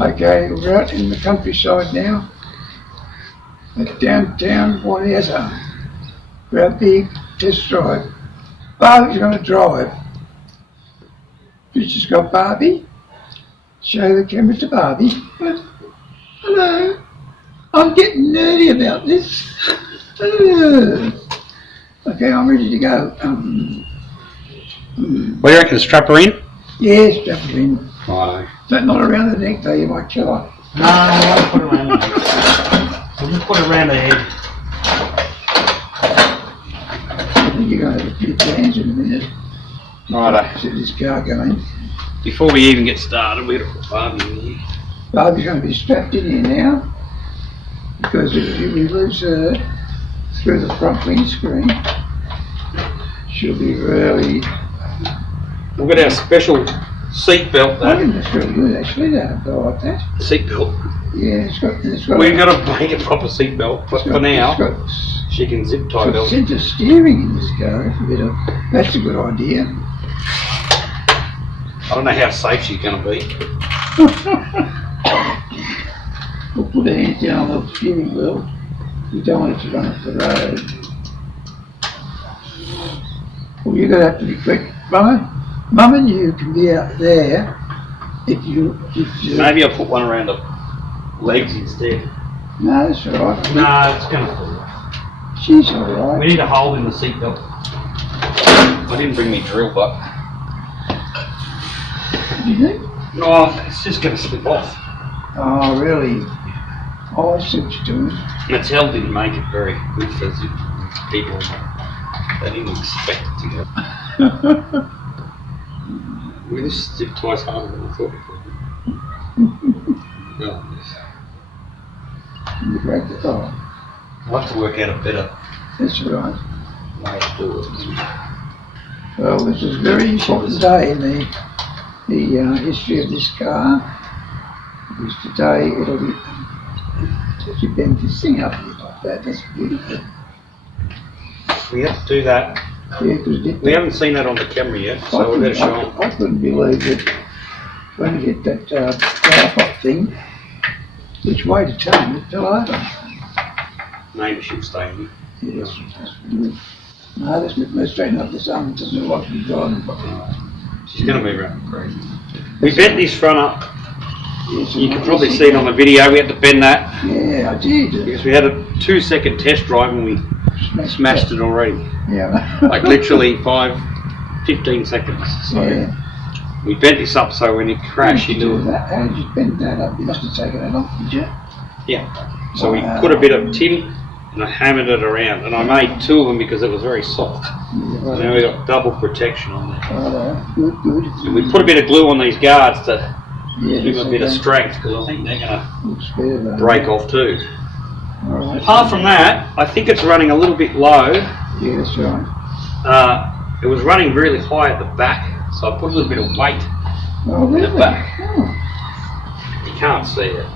Okay, we're out in the countryside now. At downtown Whatever. For our big test drive. Barbie's going to drive. Richard's got Barbie. Show the camera to Barbie. Hello. I'm getting nerdy about this. Okay, I'm ready to go. What do you reckon, strap her in? Yeah, strap her in. Right. Don't not around the neck though, you might kill her. No, I won't put it around the head. I'll just put it around the head. I think you're going to have a few plans in a minute. Righto. Set this car going. Before we even get started, we're going to put Barbie in here. Barbie's going to be strapped in here now. Because if we lose her through the front windscreen, she'll be really... We've got our special seat belt I though. think that's really good actually, that go like that. Seat belt. Yeah, it's got We've got to make a proper seat belt, but for now, she can zip tie it's got belt. centre steering in this car. That's a good idea. I don't know how safe she's going to be. We'll put her hands down on the steering wheel. We don't want it to run off the road. Well, you're going to have to be quick, Mum and you can be out there if you... Maybe I'll put one around the legs instead. No, that's all right. No, it's going to fall. She's all right. We need a hole in the seat belt. I didn't bring me drill, but... Do you think? No, it's just going to slip off. Oh, really? Oh, I see what you're doing. Mattel didn't make it very good for zip people. They didn't expect it to go. Well, this zip tie's harder than I thought it would. No, You break the car. I'll have to work out a better That's right. way to do it. Well, this is a very important day in the history of this car. Because today it'll be... If you bend this thing up here like that, that's beautiful. We have to do that. Yeah, because We haven't seen that on the camera yet, so we better show them. I couldn't believe that when you hit that flower pot thing, which way to turn it fell over. Maybe she'll stay in. Yes, that's good. No, that's most straighten up this arm. It doesn't look like to be driving. She's going to move around crazy. We bent this front up. Yes, You can probably see it on the video. We had to bend that Yeah, I did. because we had a 2-second test drive and we smashed it already. Yeah. Like literally 15 seconds. So Yeah. we bent this up so when it crashed, How you did knew do it. that? How did you bend that up? You must have taken it off, did you? Yeah. So Wow. we put a bit of tin and I hammered it around, and I made 2 of them because it was very soft. Yeah, So now we got double protection on there. Good, good. And we put a bit of glue on these guards to Yeah, give them a bit of strength because I think they're going to break off too. All right. Apart from that, I think it's running a little bit low. Yeah, that's right. It was running really high at the back, so I put a little bit of weight Oh, really? in the back. Oh. You can't see it.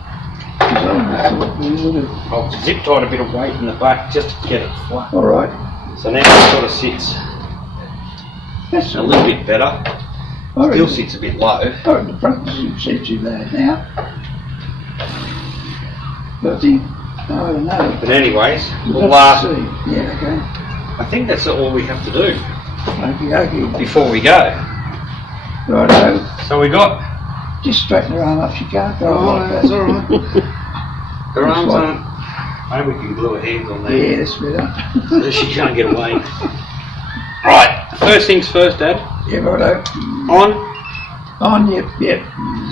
All I've zip tied a bit of weight in the back just to get it flat. right. So now it sort of sits That's a little bit better. All Still right. sits a bit low. Oh, the front doesn't seem too bad now. But I think, I don't know. But anyways, We'll we'll, have to see. Yeah, okay. I think that's all we have to do Okay. before we go. Righto. So we got Just straighten her arm up, she can't go like that. that's all right. Her arms aren't. Maybe we can glue her hands on there. Yeah, that's better. So she can't get away. Right, first things first, Dad. Yeah, righto. On, Yep, yep.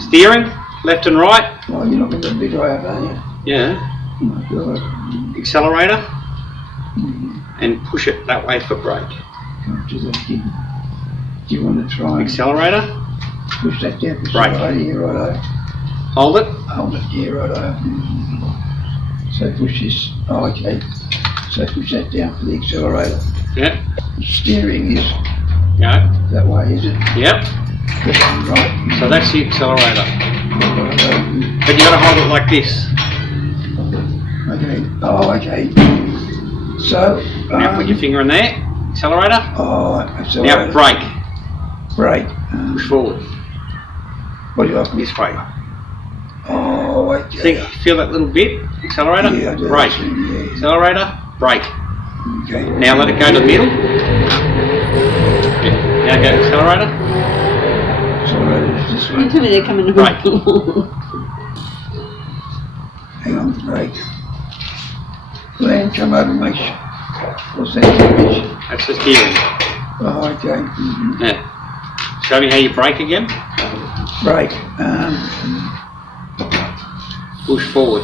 steering, left and right. Oh, you're not going to be drive, are you? Yeah. Oh my God. Accelerator. And push it that way for brake. Can't do that again. Do you want to try and Accelerator. push that down? Push Brake. it right here, righto. Hold it. Hold it, yeah, righto. So push this, oh, okay. So push that down for the accelerator. Yep. Steering is Go. that way, is it? Yep. Right. So that's the accelerator. Righto. But you gotta hold it like this. Okay. Oh, okay. So, Now put your finger in there. Accelerator. oh, Now accelerator. brake. Brake. Push forward. What do you like? This way. Oh, wait. Yeah. Feel that little bit? Accelerator? Yeah, I do. Brake. Yeah. Accelerator, brake. Okay. Now let it go to the middle. Yeah. Now go accelerator. Accelerator's this You way. tell me they're coming to Brake. Hang on, brake. Glenn, come over and make sure. What's that damage? That's the steering. Oh, okay. Mm-hmm. Yeah. Show me how you brake again. Brake. Push forward.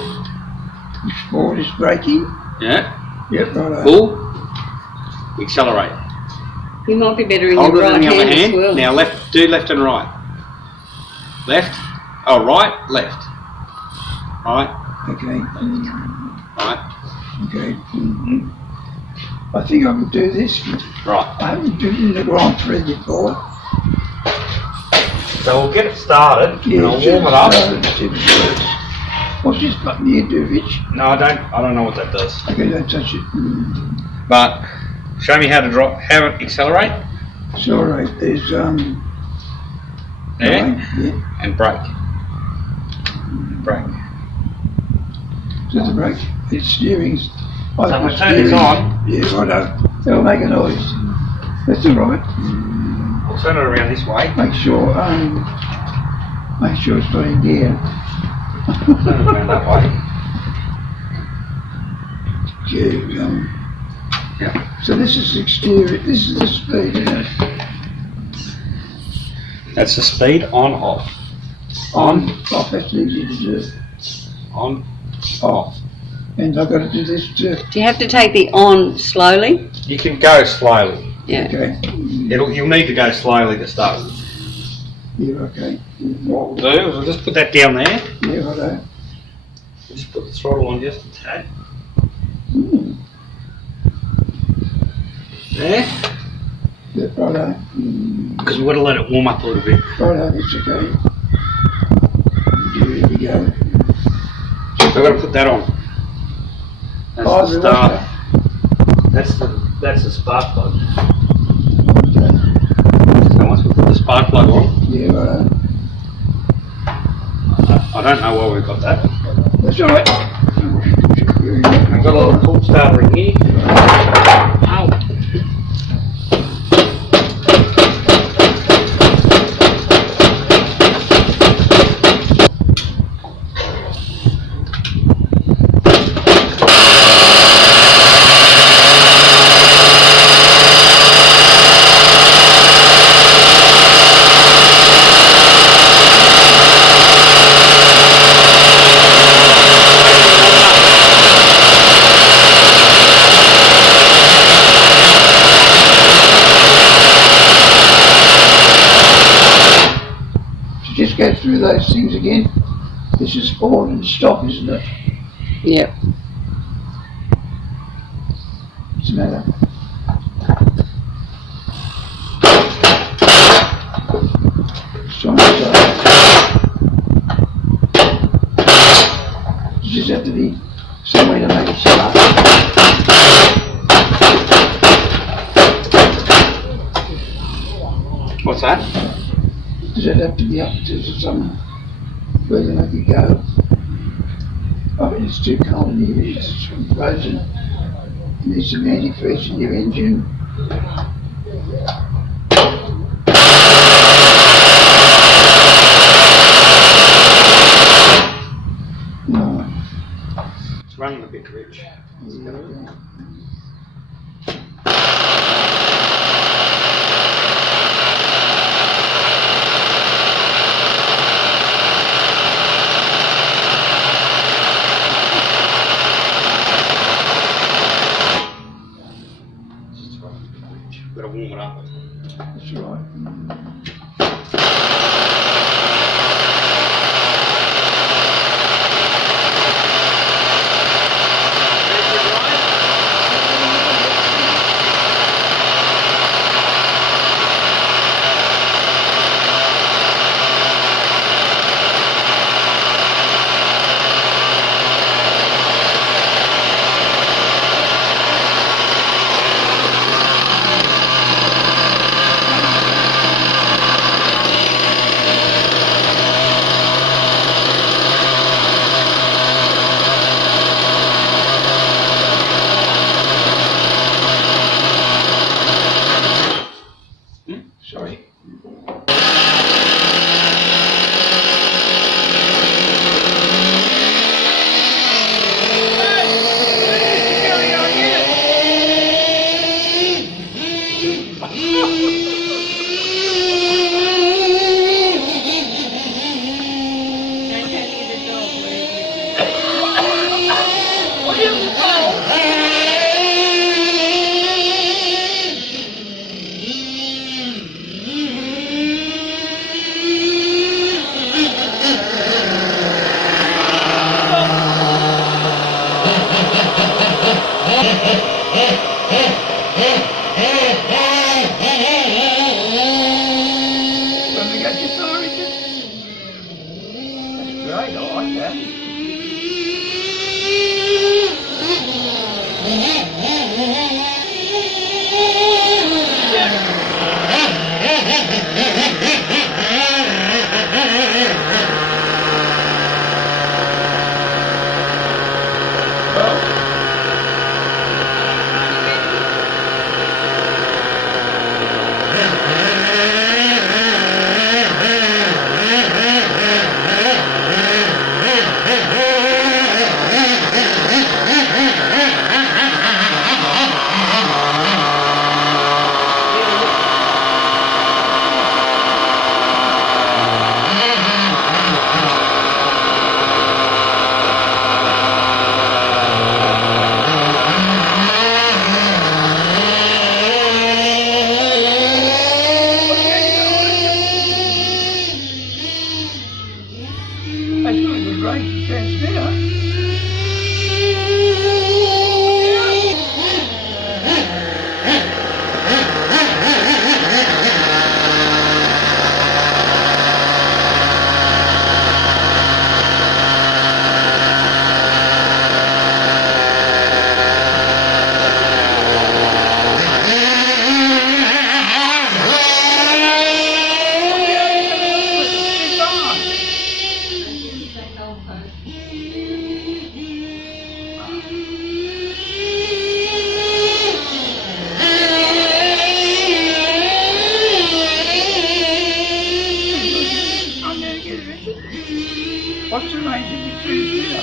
Push forward is braking. Yeah. Yep, right. Pull. Accelerate. You might be better in Hold your it in right the other hand as hand. well. Now left. Do left and right. Left. Oh, right. Left. Right. Okay. Right. Okay. I think I can do this. Right. I haven't driven the Grand Prix before. So we'll get it started. Yeah, and I'll warm it up. What's this button here do, Rich? No, I don't know what that does. Okay, don't touch it. But show me how to drop. How to accelerate. Accelerate. There's There. yeah. And brake. Brake. To the brake. It's steering. So if I turn this on. Yeah, right. It'll make a noise. That's all right. We'll turn it around this way. Make sure it's not in gear. Turn it around that way. Yeah. So this is the exterior. This is the speed, isn't it? That's the speed on off. Off. That's easy to do. On. Off. And I've got to do this too. Do you have to take the on slowly? You can go slowly. Yeah. Okay. You'll need to go slowly to start with. Yeah, okay. What we'll do is we'll just put that down there. Yeah, righto. Just put the throttle on just a tad. There. Yeah, righto. Because we've got to let it warm up a little bit. Righto, it's okay. Here we go. So I've got to put that on. That's Oh, the the start. rocker. That's the spark plug. Okay. So once we put the spark plug on, Yeah, righto. I don't know why we've got that. That's all right. I've got a little pull starter in here. Ow. Just go through those things again. This is forward and stop, isn't it? Yep. What's the matter? You just have to be some way to make it start. What's that? Does it have to be up to some where to make it go? I mean, it's too cold in here, it's frozen. You need some antifreeze in your engine. No. It's running a bit rich. Got to warm it up. That's right. great, I like that. That's got a good range for transmitter. What's the range of your transmitter?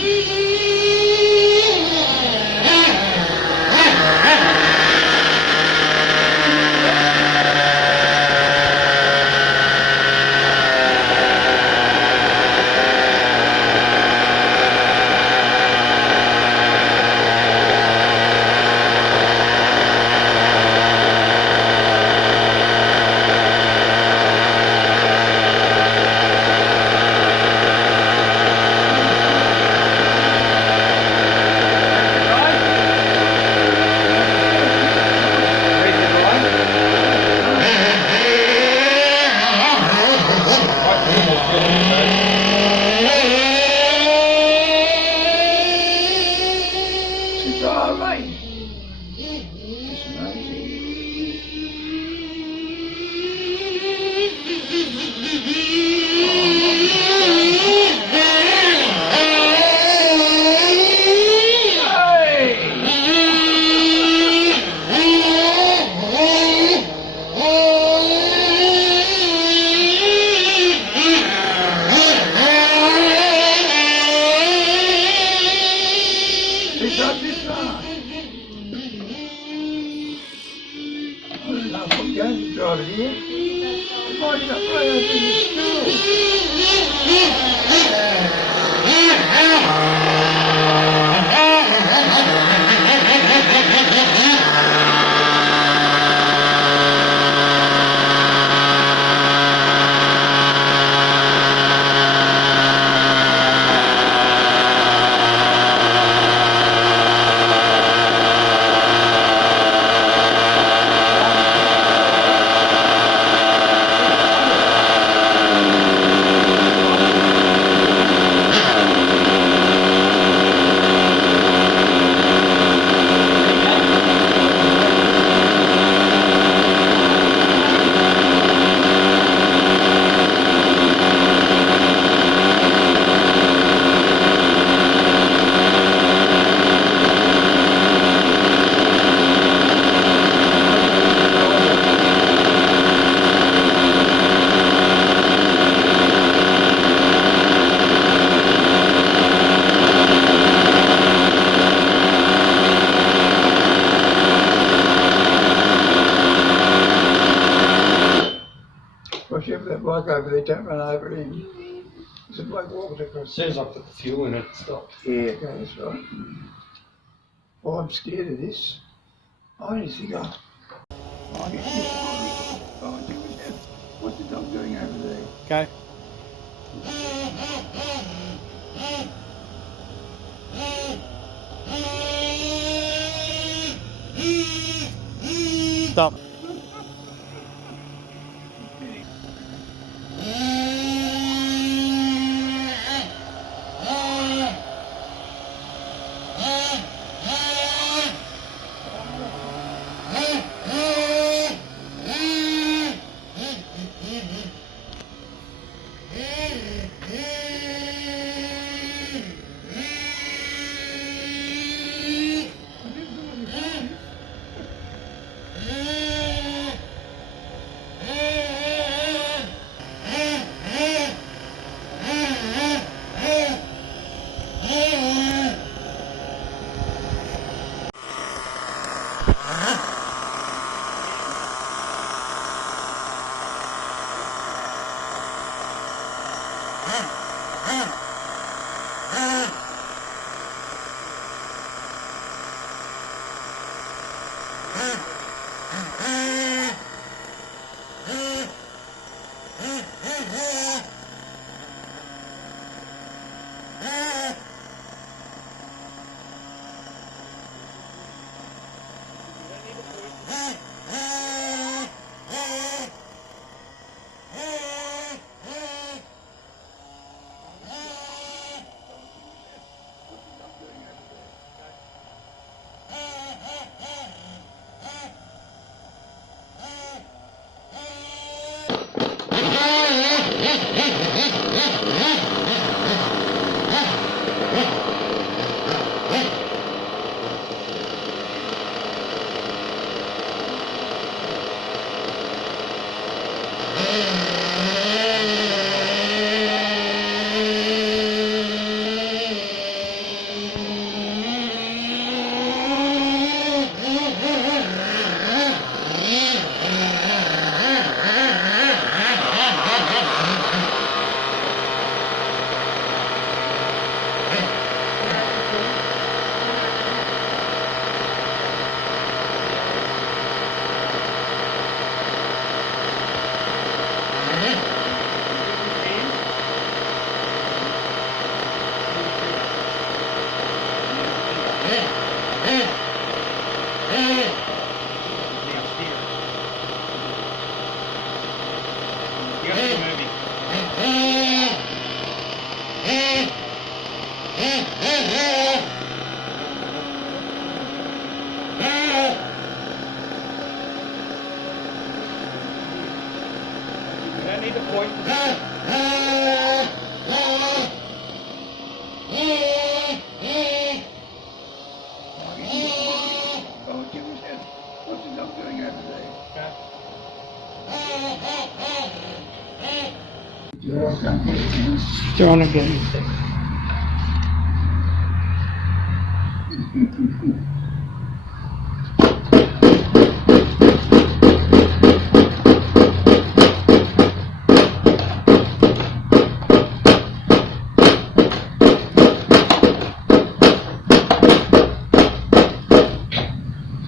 Drive it here. Why did I play up in the Watch out for that bloke over there, don't run over him. There's a bloke walking across. As soon as I put the fuel in it, it stopped. Yeah, okay, that's right. Well, I'm scared of this. I just think I get this. What's the dog doing over there? Okay. Stop. They're on again.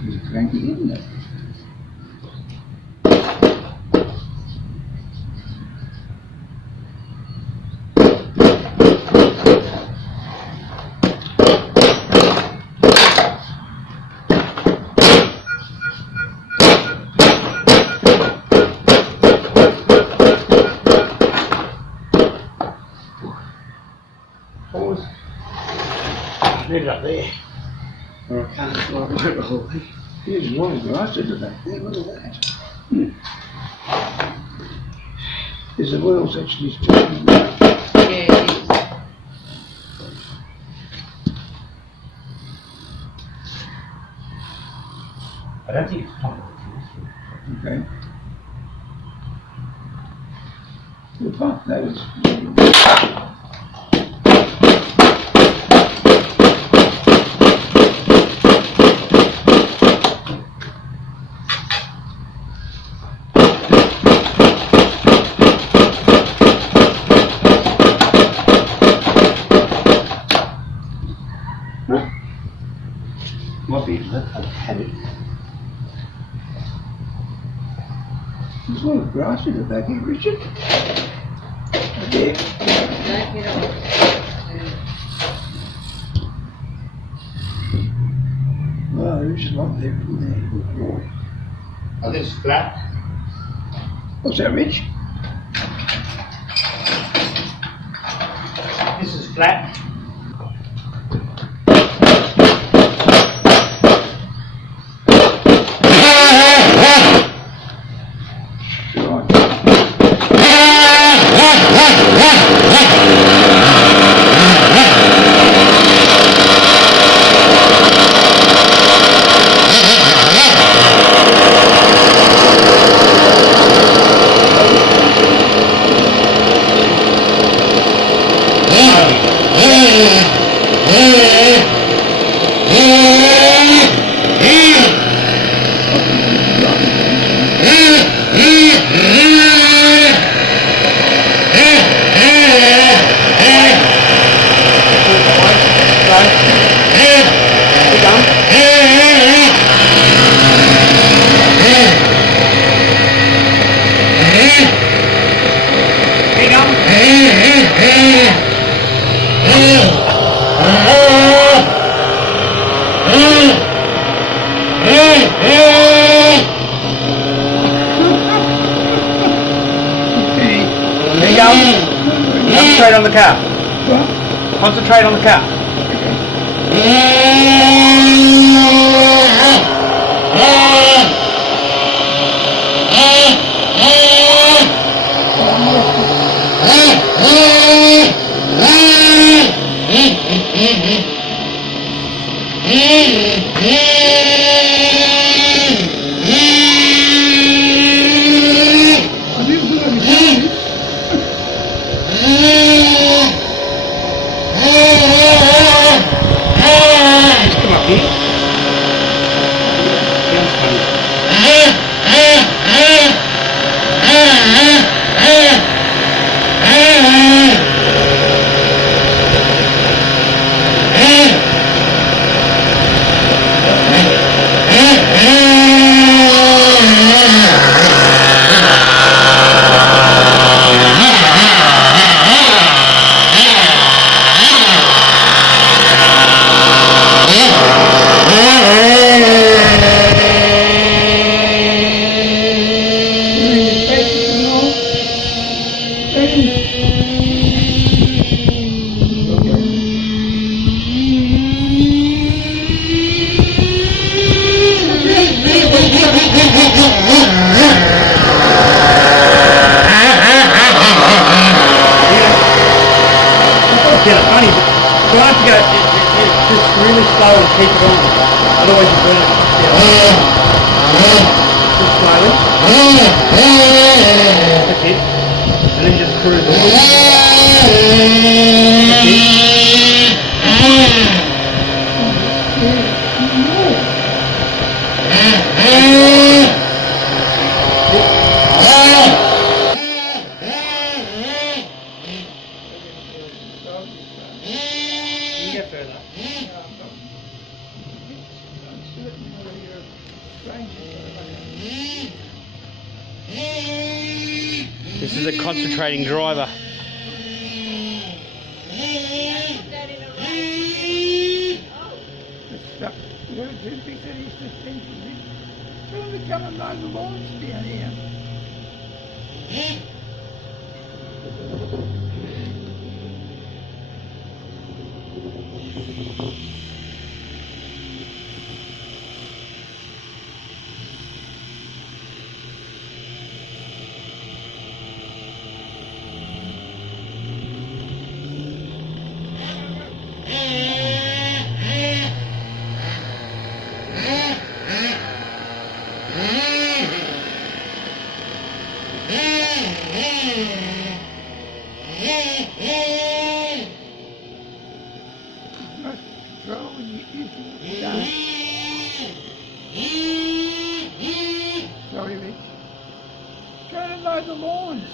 It's cranky, isn't it? Leave it up there. Or I can't slide right the whole thing. Here's one grass at the back there, look at that. Is the wheels actually turning? Yeah, it is. I don't think it's common. Okay. The pump, that is. Might be I've had it. There's a lot of grass in the back here, Richard. There. Don't get off. Well, there's a lot there from there. Oh, this is flat. What's that, Rich? This is flat. Keep going. Keep going. There you go. Concentrate on the car. What? Concentrate on the car. Come up here. Get it funny, but try to go just really slow and keep it on. Otherwise you burn it. Just slowly. That's it. And then just cruise on. You get further. This is a concentrating driver. Tell them to come and mow the lawns down here. Control when you done. Sorry, Rich. Trying to mow the lawns.